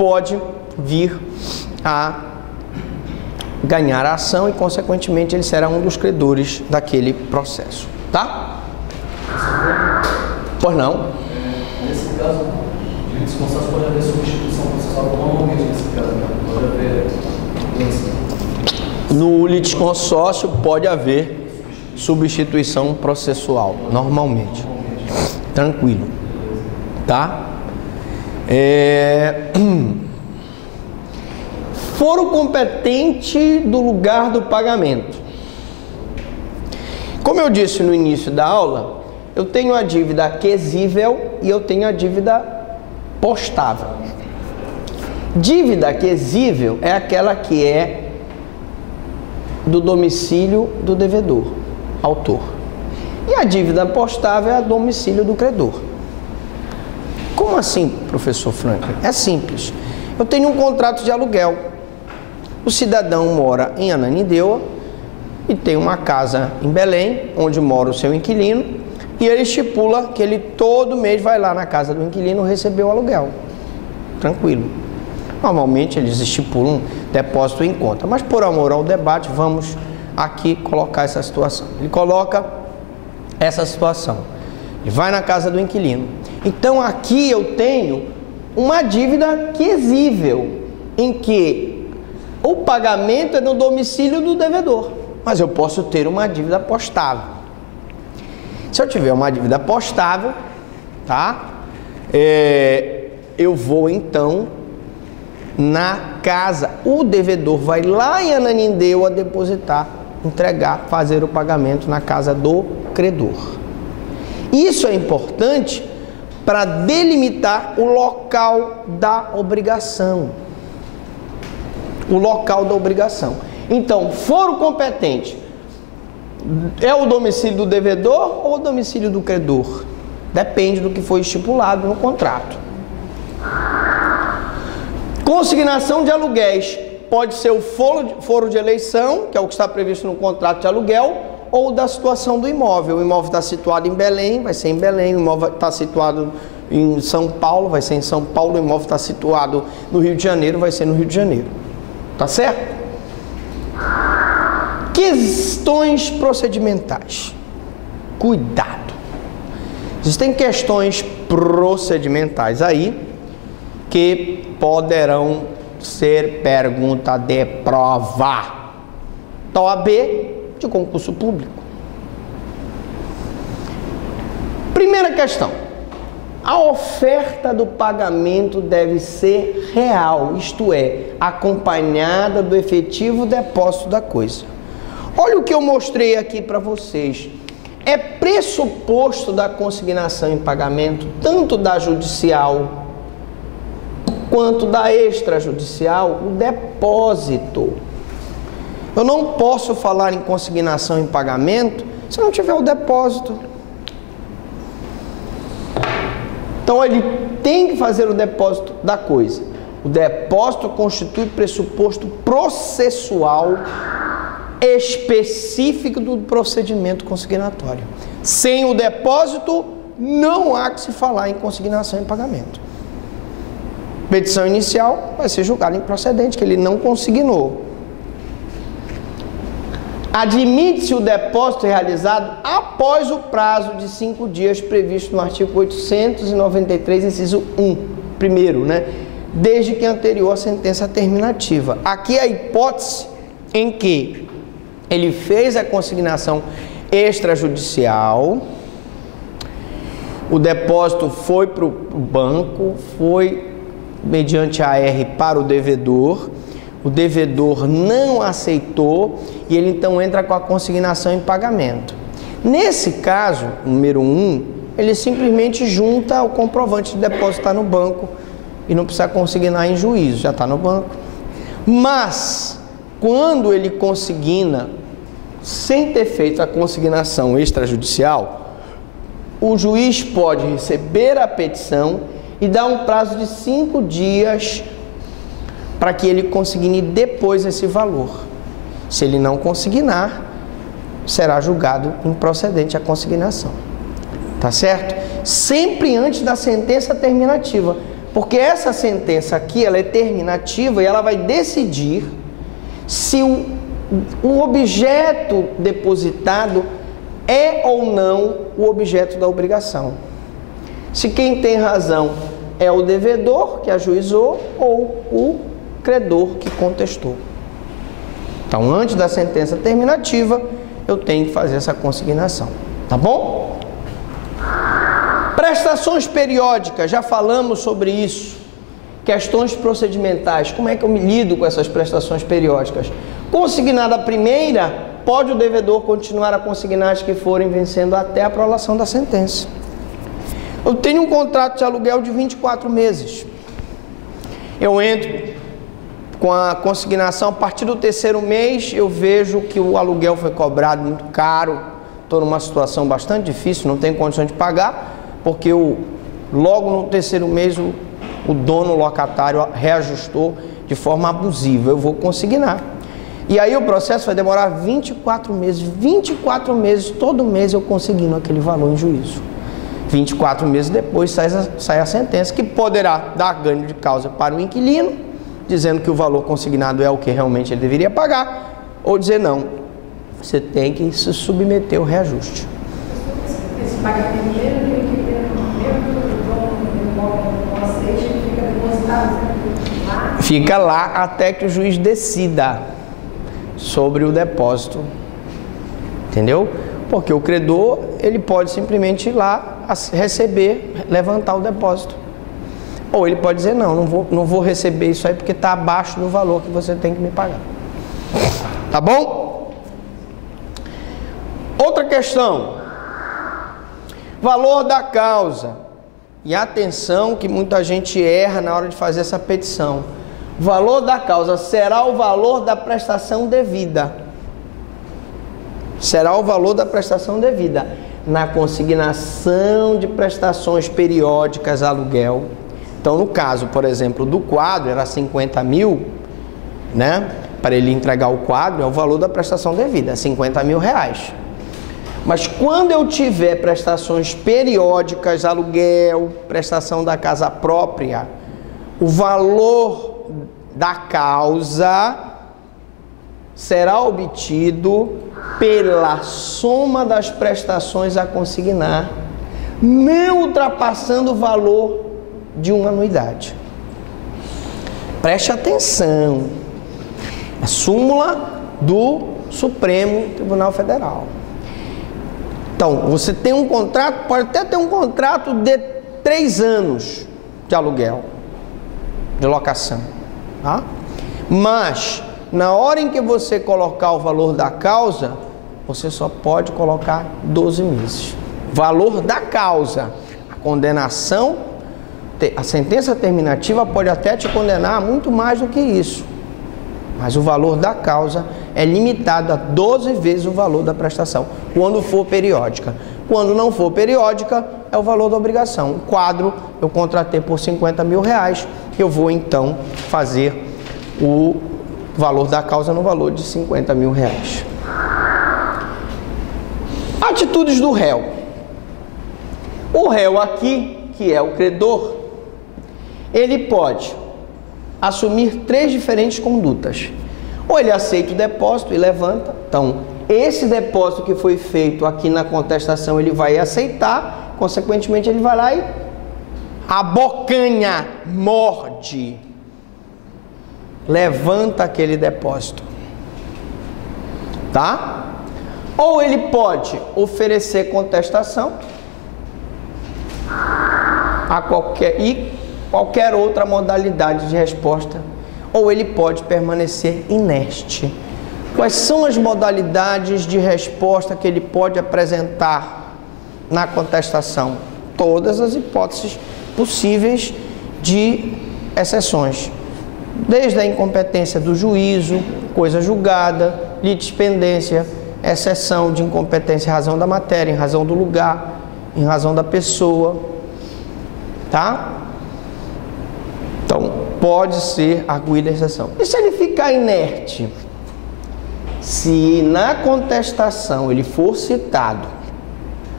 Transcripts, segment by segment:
pode vir a ganhar a ação e, consequentemente, ele será um dos credores daquele processo, tá? Pois não? Nesse caso, o litisconsórcio pode haver substituição processual normalmente, nesse caso, né? Pode haver mudança. No litisconsórcio pode haver substituição processual, normalmente. Tranquilo, tá? Foro competente do lugar do pagamento. Como eu disse no início da aula, eu tenho a dívida aquisível e eu tenho a dívida postável. Dívida aquisível é aquela que é do domicílio do devedor, autor. E a dívida postável é a domicílio do credor. Como assim, professor Franklin? É simples. Eu tenho um contrato de aluguel. O cidadão mora em Ananindeua e tem uma casa em Belém, onde mora o seu inquilino, e ele estipula que ele todo mês vai lá na casa do inquilino receber o aluguel. Tranquilo. Normalmente eles estipulam depósito em conta, mas por amor ao debate, vamos aqui colocar essa situação. Ele coloca essa situação. Ele vai na casa do inquilino. Então aqui eu tenho uma dívida aquisível, em que o pagamento é no domicílio do devedor, mas eu posso ter uma dívida postável. Se eu tiver uma dívida postável, tá? Eu vou então na casa, o devedor vai lá em Ananindeua depositar, entregar, fazer o pagamento na casa do credor. Isso é importante para delimitar o local da obrigação. O local da obrigação. Então, foro competente é o domicílio do devedor ou o domicílio do credor? Depende do que foi estipulado no contrato. Consignação de aluguéis pode ser o foro de eleição, que é o que está previsto no contrato de aluguel, ou da situação do imóvel. O imóvel está situado em Belém, vai ser em Belém. O imóvel está situado em São Paulo, vai ser em São Paulo. O imóvel está situado no Rio de Janeiro, vai ser no Rio de Janeiro. Tá certo? Questões procedimentais. Cuidado. Existem questões procedimentais aí que poderão ser pergunta de prova. OAB de concurso público. Primeira questão. A oferta do pagamento deve ser real, isto é, acompanhada do efetivo depósito da coisa. Olha o que eu mostrei aqui para vocês. É pressuposto da consignação em pagamento, tanto da judicial quanto da extrajudicial, o depósito. Eu não posso falar em consignação em pagamento se não tiver o depósito. Então ele tem que fazer o depósito da coisa. O depósito constitui pressuposto processual específico do procedimento consignatório. Sem o depósito, não há que se falar em consignação em pagamento. Petição inicial vai ser julgada improcedente, que ele não consignou. Admite-se o depósito realizado após o prazo de 5 dias previsto no artigo 893, inciso 1, primeiro, né? Desde que anterior à sentença terminativa. Aqui é a hipótese em que ele fez a consignação extrajudicial, o depósito foi para o banco, foi mediante AR para o devedor não aceitou e ele então entra com a consignação em pagamento. Nesse caso, número 1, ele simplesmente junta o comprovante de depósito está no banco e não precisa consignar em juízo, já está no banco. Mas, quando ele consigna, sem ter feito a consignação extrajudicial, o juiz pode receber a petição e dar um prazo de 5 dias para que ele consigne depois esse valor. Se ele não consignar, será julgado improcedente a consignação. Tá certo? Sempre antes da sentença terminativa, Porque essa sentença aqui, ela é terminativa e ela vai decidir se o objeto depositado é ou não o objeto da obrigação. Se quem tem razão é o devedor que ajuizou ou o credor que contestou. Então, antes da sentença terminativa, eu tenho que fazer essa consignação. Tá bom? Prestações periódicas, já falamos sobre isso. Questões procedimentais, como é que eu me lido com essas prestações periódicas? Consignada a primeira, pode o devedor continuar a consignar as que forem vencendo até a prolação da sentença. Eu tenho um contrato de aluguel de 24 meses. Eu entro com a consignação, a partir do terceiro mês eu vejo que o aluguel foi cobrado muito caro, estou numa situação bastante difícil, não tenho condições de pagar, porque logo no terceiro mês o dono locatário reajustou de forma abusiva, eu vou consignar. E aí o processo vai demorar 24 meses, 24 meses, todo mês eu consigno aquele valor em juízo. 24 meses depois sai a sentença, que poderá dar ganho de causa para o inquilino, dizendo que o valor consignado é o que realmente ele deveria pagar, ou dizer não, você tem que se submeter ao reajuste. Esse pagamento fica lá até que o juiz decida sobre o depósito, entendeu? Porque o credor, ele pode simplesmente ir lá receber, levantar o depósito. Ou ele pode dizer, não vou receber isso aí porque está abaixo do valor que você tem que me pagar. Tá bom? Outra questão. Valor da causa. E atenção que muita gente erra na hora de fazer essa petição. O valor da causa será o valor da prestação devida. Será o valor da prestação devida. Na consignação de prestações periódicas aluguel. Então, no caso, por exemplo, do quadro, era 50 mil, né? Para ele entregar o quadro, é o valor da prestação devida, 50 mil reais. Mas quando eu tiver prestações periódicas, aluguel, prestação da casa própria, o valor da causa será obtido pela soma das prestações a consignar, não ultrapassando o valor de uma anuidade. Preste atenção. É súmula do Supremo Tribunal Federal. Então, você tem um contrato, pode até ter um contrato de 3 anos de aluguel, de locação, tá? Mas, na hora em que você colocar o valor da causa, você só pode colocar 12 meses. Valor da causa. A condenação, a sentença terminativa pode até te condenar a muito mais do que isso. Mas o valor da causa é limitado a 12 vezes o valor da prestação, quando for periódica. Quando não for periódica, é o valor da obrigação. O quadro eu contratei por 50 mil reais, eu vou então fazer o valor da causa no valor de 50 mil reais. Atitudes do réu. O réu aqui, que é o credor, ele pode assumir 3 diferentes condutas. Ou ele aceita o depósito e levanta. Então, esse depósito que foi feito aqui na contestação, ele vai aceitar. Consequentemente, ele vai lá e abocanha, morde, levanta aquele depósito. Tá? Ou ele pode oferecer contestação a qualquer outra modalidade de resposta, ou ele pode permanecer inerte. Quais são as modalidades de resposta que ele pode apresentar na contestação? Todas as hipóteses possíveis de exceções, desde a incompetência do juízo, coisa julgada, litispendência, exceção de incompetência em razão da matéria, em razão do lugar, em razão da pessoa, tá? Então, pode ser arguída a exceção. E se ele ficar inerte? Se na contestação ele for citado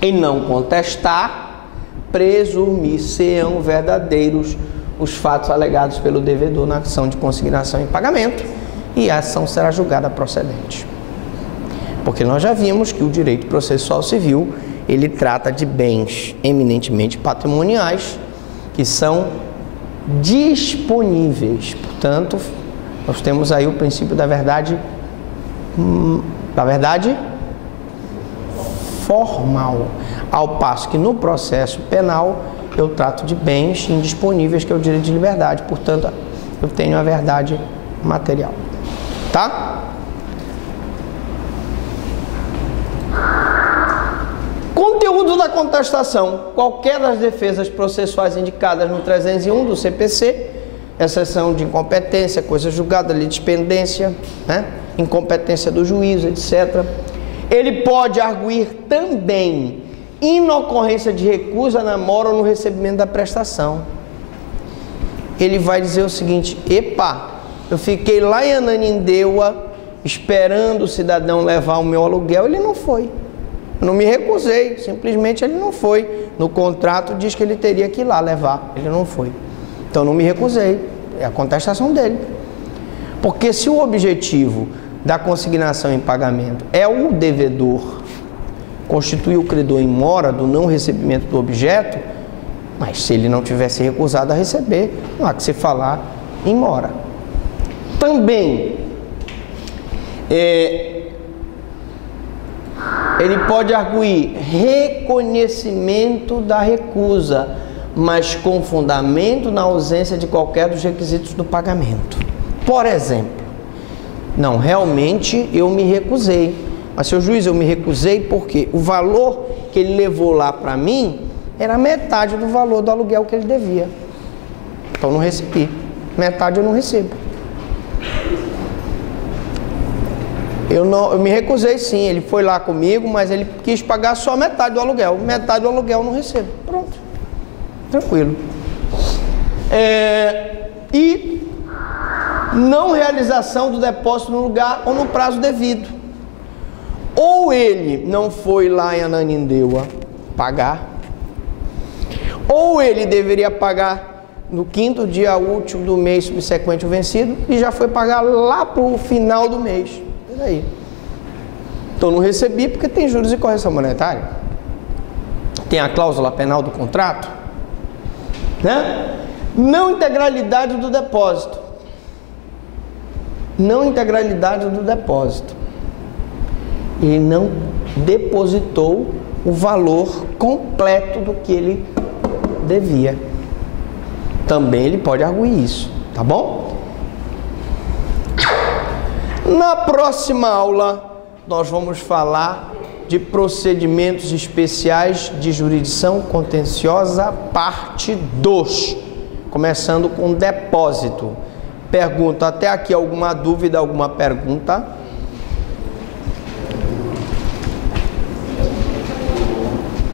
e não contestar, presumir-se-ão verdadeiros os fatos alegados pelo devedor na ação de consignação em pagamento e a ação será julgada procedente. Porque nós já vimos que o direito processual civil, ele trata de bens eminentemente patrimoniais que são disponíveis. Portanto, nós temos aí o princípio da verdade formal, ao passo que no processo penal eu trato de bens indisponíveis, que é o direito de liberdade, portanto eu tenho a verdade material, tá? Conteúdo da contestação: qualquer das defesas processuais indicadas no 301 do CPC, exceção de incompetência, coisa julgada, litispendência, né? Incompetência do juízo, etc. Ele pode arguir também inocorrência de recusa na mora ou no recebimento da prestação. Ele vai dizer o seguinte: epa, eu fiquei lá em Ananindeua esperando o cidadão levar o meu aluguel, ele não foi. Eu não me recusei, simplesmente ele não foi. No contrato diz que ele teria que ir lá levar, ele não foi. Então não me recusei, é a contestação dele. Porque se o objetivo da consignação em pagamento é o devedor constituir o credor em mora do não recebimento do objeto, mas se ele não tivesse recusado a receber, não há que se falar em mora. Também ele pode arguir reconhecimento da recusa, mas com fundamento na ausência de qualquer dos requisitos do pagamento. Por exemplo, não, realmente eu me recusei, mas seu juiz, eu me recusei porque o valor que ele levou lá para mim era metade do valor do aluguel que ele devia. Então não recebi, metade eu não recebo. Eu me recusei sim, ele foi lá comigo, mas ele quis pagar só metade do aluguel. Metade do aluguel eu não recebo. Pronto. Tranquilo. E não realização do depósito no lugar ou no prazo devido. Ou ele não foi lá em Ananindeua pagar, ou ele deveria pagar no 5º dia útil do mês subsequente ao vencido e já foi pagar lá para o final do mês. E daí? Então não recebi porque tem juros e correção monetária. Tem a cláusula penal do contrato, né? Não integralidade do depósito. Não integralidade do depósito. Ele não depositou o valor completo do que ele devia. Também ele pode arguir isso, tá bom? Na próxima aula, nós vamos falar de procedimentos especiais de jurisdição contenciosa, parte 2, começando com depósito. Pergunta, até aqui alguma dúvida, alguma pergunta?